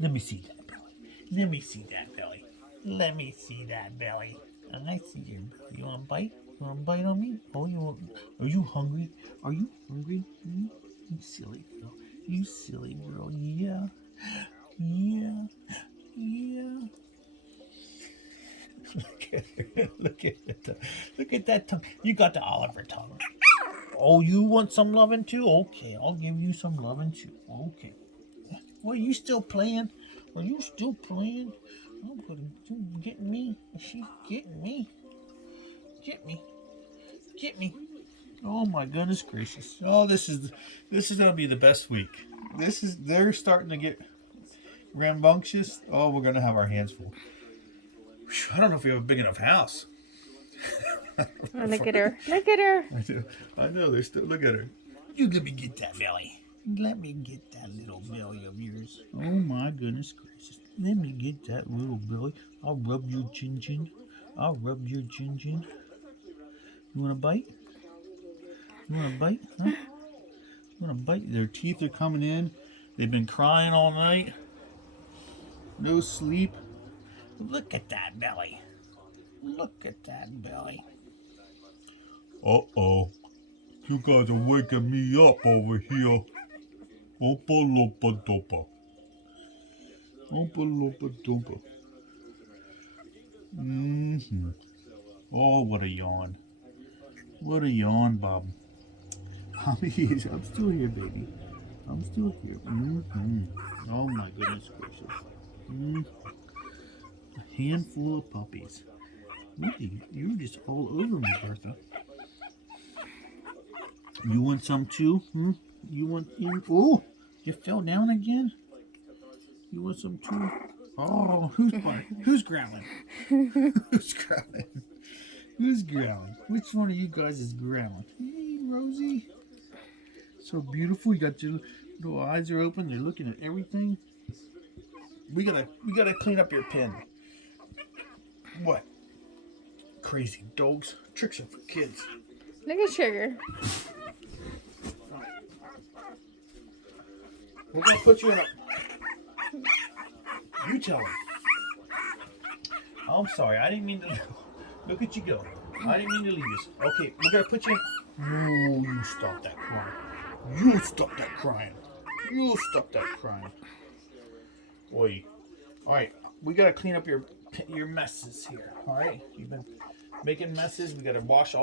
Let me see that belly. Let me see that belly. Let me see that belly. I see your belly. You want to bite? You want to bite on me? Oh, you want? Are you hungry? Are you hungry? You silly girl. You silly girl. Yeah. Yeah. Yeah. Look at her. Look at that. Look at that tongue. You got the Oliver tongue. Oh, you want some loving too? Okay, I'll give you some loving too. Okay. Well, you still playing? Are you still playing? I'm gonna get me. She's getting me. Get me. Get me. Oh my goodness gracious. Oh, this is gonna be the best week. They're starting to get rambunctious. Oh, we're gonna have our hands full. I don't know if we have a big enough house. Oh, look at her. Look at her. I know. They're still. Look at her. You let me get that belly. Let me get that little belly of yours. Oh my goodness gracious. Let me get that little belly. I'll rub your chin chin. I'll rub your chin chin. You want to bite? You want to bite? Huh? You want to bite? Their teeth are coming in. They've been crying all night. No sleep. Look at that belly. Look at that belly. Uh-oh. You guys are waking me up over here. Opa lopa dopa. Opa lopa dopa. Mm-hmm. Oh, what a yawn. What a yawn, Bob. I'm still here, baby. I'm still here. Mm-hmm. Oh, my goodness gracious. A handful of puppies. Really, you're just all over me, Bertha. You want some too? You want? Oh, you fell down again? You want some too? Oh, who's barking? Who's growling? Who's growling? Who's growling? Which one of you guys is growling? Hey, Rosie. So beautiful. You got your little eyes are open. They're looking at everything. We gotta clean up your pen. What? Crazy dogs. Tricks are for kids. Look at Sugar. We're gonna put you in a. You tell him. Oh, I'm sorry. I didn't mean to. Look at you go. I didn't mean to leave you. Okay, we're gonna put you in. No, you stop that crying. You stop that crying. You stop that crying. Boy. All right, we gotta clean up your messes here. All right, you've been making messes. We gotta wash all.